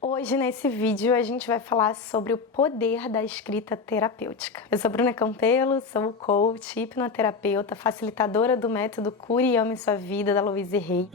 Hoje, nesse vídeo, a gente vai falar sobre o poder da escrita terapêutica. Eu sou Bruna Campelo, sou coach, hipnoterapeuta, facilitadora do método Cure e Ame Sua Vida, da Louise Hay.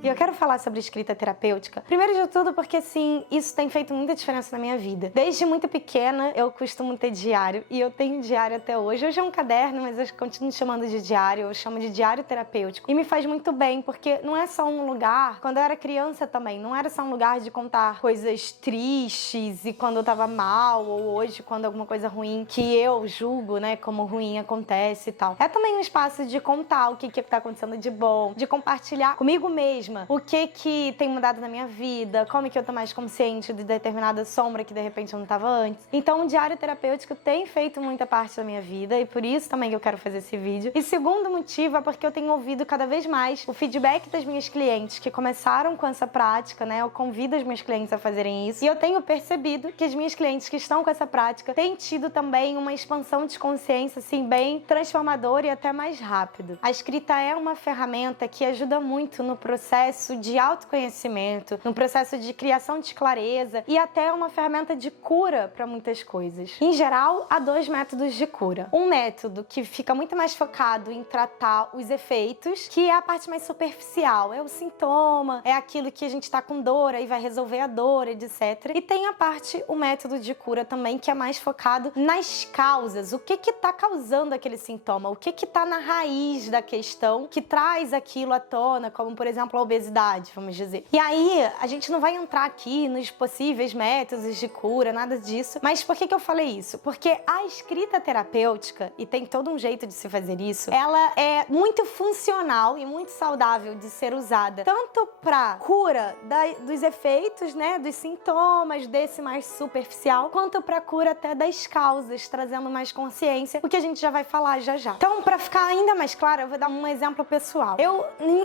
E eu quero falar sobre escrita terapêutica, primeiro de tudo porque, assim, isso tem feito muita diferença na minha vida. Desde muito pequena, eu costumo ter diário, e eu tenho diário até hoje. Hoje é um caderno, mas eu continuo chamando de diário, eu chamo de diário terapêutico. E me faz muito bem, porque não é só um lugar, quando eu era criança também, não era só um lugar de contar coisas tristes e quando eu tava mal, ou hoje quando alguma coisa ruim que eu julgo, né, como ruim acontece e tal. É também um espaço de contar o que tá acontecendo de bom, de compartilhar comigo mesma o que tem mudado na minha vida, como que eu tô mais consciente de determinada sombra que de repente eu não tava antes. Então o diário terapêutico tem feito muita parte da minha vida e por isso também que eu quero fazer esse vídeo. E segundo motivo é porque eu tenho ouvido cada vez mais o feedback das minhas clientes que começaram com essa prática, né? Eu convido as minhas clientes a fazerem isso e eu tenho percebido que as minhas clientes que estão com essa prática têm tido também uma expansão de consciência, assim, bem transformadora e até mais rápido. A escrita é uma ferramenta que ajuda muito no processo de autoconhecimento, no processo de criação de clareza e até uma ferramenta de cura para muitas coisas. Em geral, há dois métodos de cura. Um método que fica muito mais focado em tratar os efeitos, que é a parte mais superficial, é o sintoma, é aquilo que a gente tá com dor, aí vai resolver a dor, etc. E tem o método de cura também, que é mais focado nas causas, o que tá causando aquele sintoma, o que tá na raiz da questão que traz aquilo à tona, como por exemplo a obesidade, vamos dizer. E aí, a gente não vai entrar aqui nos possíveis métodos de cura, nada disso. Mas por que eu falei isso? Porque a escrita terapêutica, e tem todo um jeito de se fazer isso, ela é muito funcional e muito saudável de ser usada, tanto para cura dos efeitos, né, dos sintomas, desse mais superficial, quanto para cura até das causas, trazendo mais consciência, o que a gente já vai falar já já. Então, para ficar ainda mais claro, eu vou dar um exemplo pessoal.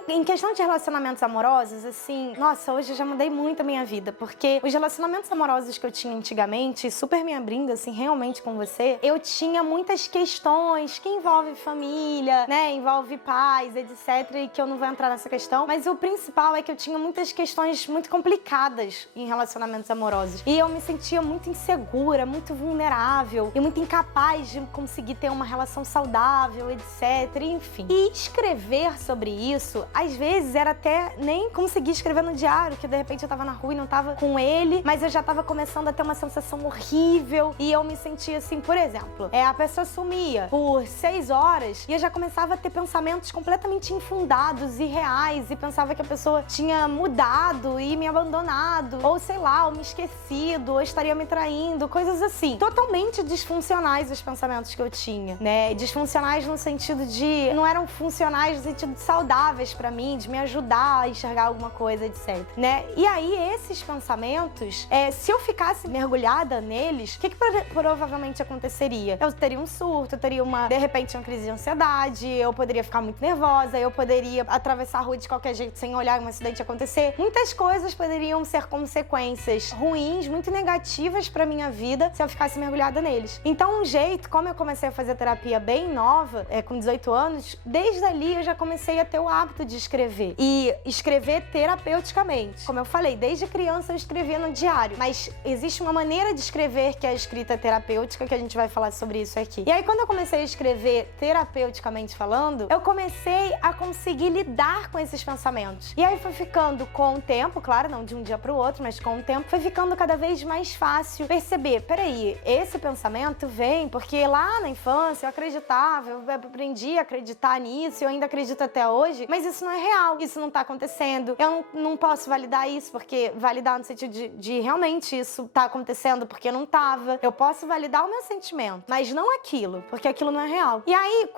Em questão de relacionamentos amorosos, assim, nossa, hoje eu já mudei muito a minha vida, porque os relacionamentos amorosos que eu tinha antigamente, super me abrindo, assim, realmente com você, eu tinha muitas questões que envolvem família, né, envolve pais, etc, e que eu não vou entrar nessa questão, mas o principal é que eu tinha muitas questões muito complicadas em relacionamentos amorosos, e eu me sentia muito insegura, muito vulnerável, e muito incapaz de conseguir ter uma relação saudável, etc, enfim. E escrever sobre isso, às vezes, era até nem conseguir escrever no diário, que de repente eu tava na rua e não tava com ele, mas eu já tava começando a ter uma sensação horrível e eu me sentia assim, por exemplo, a pessoa sumia por 6 horas e eu já começava a ter pensamentos completamente infundados e reais e pensava que a pessoa tinha mudado e me abandonado, ou sei lá, ou me esquecido, ou estaria me traindo, coisas assim. Totalmente disfuncionais os pensamentos que eu tinha, né? Disfuncionais no sentido de, não eram funcionais no sentido de saudáveis pra mim, de me ajudar a enxergar alguma coisa, etc, né? E aí, esses pensamentos, se eu ficasse mergulhada neles, o que provavelmente aconteceria? Eu teria um surto, eu teria de repente, uma crise de ansiedade, eu poderia ficar muito nervosa, eu poderia atravessar a rua de qualquer jeito sem olhar um acidente acontecer. Muitas coisas poderiam ser consequências ruins, muito negativas pra minha vida, se eu ficasse mergulhada neles. Então, um jeito, como eu comecei a fazer terapia bem nova, com 18 anos, desde ali eu já comecei a ter o hábito de escrever. E escrever terapeuticamente. Como eu falei, desde criança eu escrevia no diário, mas existe uma maneira de escrever que é a escrita terapêutica, que a gente vai falar sobre isso aqui. E aí, quando eu comecei a escrever terapeuticamente falando, eu comecei a conseguir lidar com esses pensamentos. E aí foi ficando com o tempo, claro, não de um dia pro outro, mas com o tempo, foi ficando cada vez mais fácil perceber, peraí, esse pensamento vem porque lá na infância eu acreditava, eu aprendi a acreditar nisso, eu ainda acredito até hoje, mas isso não é real, isso não tá acontecendo, eu não posso validar isso, porque validar no sentido de realmente isso tá acontecendo porque não tava. Eu posso validar o meu sentimento, mas não aquilo, porque aquilo não é real. E aí,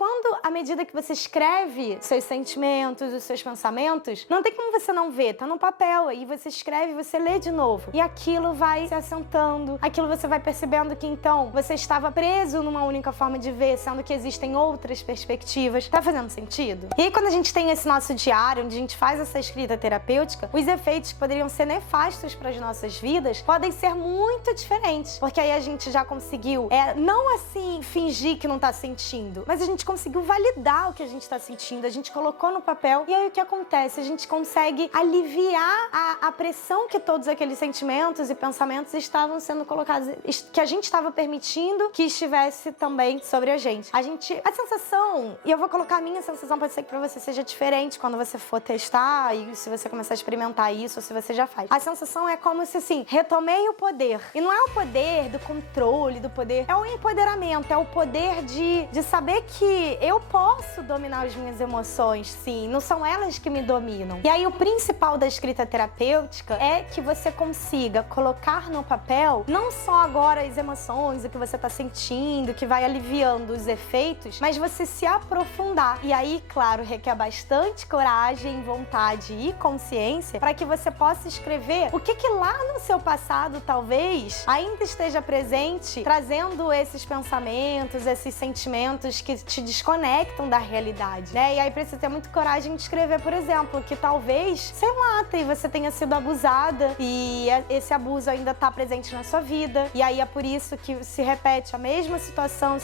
à medida que você escreve seus sentimentos, os seus pensamentos, não tem como você não ver, tá no papel, aí você escreve, você lê de novo, e aquilo vai se assentando, aquilo você vai percebendo que então você estava preso numa única forma de ver, sendo que existem outras perspectivas. Tá fazendo sentido? E aí, quando a gente tem esse nosso diário, onde a gente faz essa escrita terapêutica, os efeitos que poderiam ser nefastos para as nossas vidas podem ser muito diferentes. Porque aí a gente já conseguiu, não assim, fingir que não tá sentindo, mas a gente conseguiu validar o que a gente tá sentindo, a gente colocou no papel, e aí o que acontece? A gente consegue aliviar a pressão que todos aqueles sentimentos e pensamentos estavam sendo colocados, que a gente estava permitindo que estivesse também sobre a gente. A sensação, e eu vou colocar a minha sensação, pode ser que pra você seja diferente quando você for testar e se você começar a experimentar isso, ou se você já faz. A sensação é como se, assim, retomei o poder. E não é o poder do controle, do poder, é o empoderamento, é o poder de saber que eu posso dominar as minhas emoções, sim, não são elas que me dominam. E aí o principal da escrita terapêutica é que você consiga colocar no papel não só agora as emoções, o que você tá sentindo, que vai aliviando os efeitos, mas você se aprofundar. E aí, claro, requer bastante coragem, vontade e consciência para que você possa escrever o que lá no seu passado, talvez, ainda esteja presente, trazendo esses pensamentos, esses sentimentos que te desconectam da realidade, né? E aí precisa ter muita coragem de escrever, por exemplo, que talvez, sei lá, você tenha sido abusada e esse abuso ainda tá presente na sua vida, e aí é por isso que se repete a mesma situação,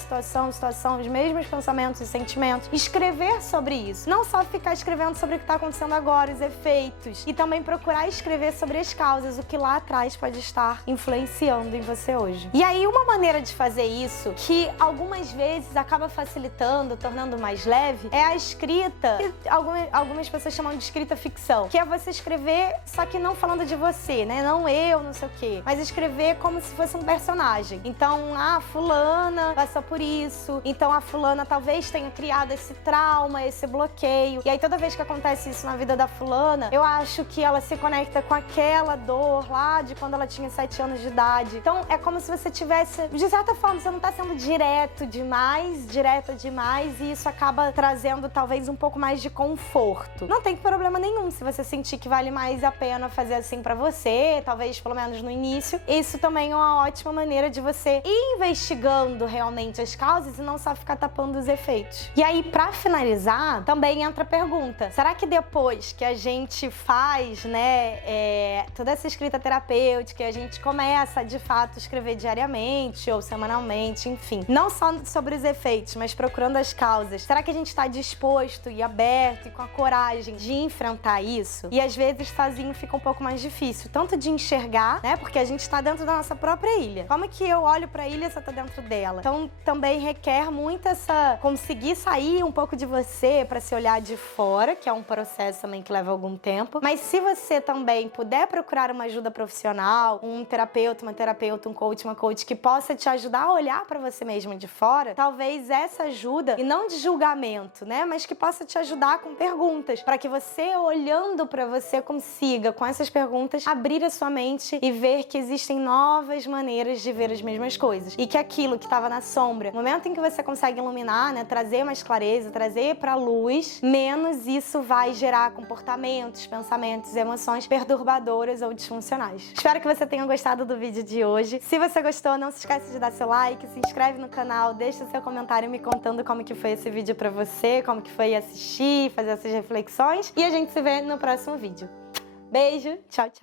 os mesmos pensamentos e sentimentos. Escrever sobre isso. Não só ficar escrevendo sobre o que tá acontecendo agora, os efeitos, e também procurar escrever sobre as causas, o que lá atrás pode estar influenciando em você hoje. E aí uma maneira de fazer isso, que algumas vezes acaba facilitando, tornando mais leve, é a escrita, que algumas pessoas chamam de escrita ficção, que é você escrever, só que não falando de você, né? Não eu, não sei o quê, mas escrever como se fosse um personagem. Então, fulana passou por isso, então a fulana talvez tenha criado esse trauma, esse bloqueio, e aí toda vez que acontece isso na vida da fulana, eu acho que ela se conecta com aquela dor lá de quando ela tinha 7 anos de idade. Então, é como se você tivesse, de certa forma, você não tá sendo direta demais, e isso acaba trazendo talvez um pouco mais de conforto. Não tem problema nenhum se você sentir que vale mais a pena fazer assim pra você, talvez pelo menos no início. Isso também é uma ótima maneira de você ir investigando realmente as causas e não só ficar tapando os efeitos. E aí, pra finalizar, também entra a pergunta: será que depois que a gente faz, né, toda essa escrita terapêutica, a gente começa de fato a escrever diariamente ou semanalmente, enfim, não só sobre os efeitos, mas procurando as causas, será que a gente tá disposto e aberto e com a coragem de enfrentar isso? E às vezes sozinho fica um pouco mais difícil, tanto de enxergar, né, porque a gente tá dentro da nossa própria ilha. Como que eu olho pra ilha se eu tô dentro dela? Então também requer muito conseguir sair um pouco de você pra se olhar de fora, que é um processo também que leva algum tempo. Mas se você também puder procurar uma ajuda profissional, um terapeuta, uma terapeuta, um coach, uma coach que possa te ajudar a olhar pra você mesmo de fora, talvez essa ajuda, e não de julgamento, né, mas que possa te ajudar com perguntas, para que você, olhando pra você, consiga, com essas perguntas, abrir a sua mente e ver que existem novas maneiras de ver as mesmas coisas. E que aquilo que estava na sombra, no momento em que você consegue iluminar, né, trazer mais clareza, trazer pra luz, menos isso vai gerar comportamentos, pensamentos e emoções perturbadoras ou disfuncionais. Espero que você tenha gostado do vídeo de hoje. Se você gostou, não se esquece de dar seu like, se inscreve no canal, deixa seu comentário me contando como que foi esse vídeo pra você, como que foi assistir, fazer essas reflexões, e a gente se vê no próximo vídeo. Beijo, tchau, tchau!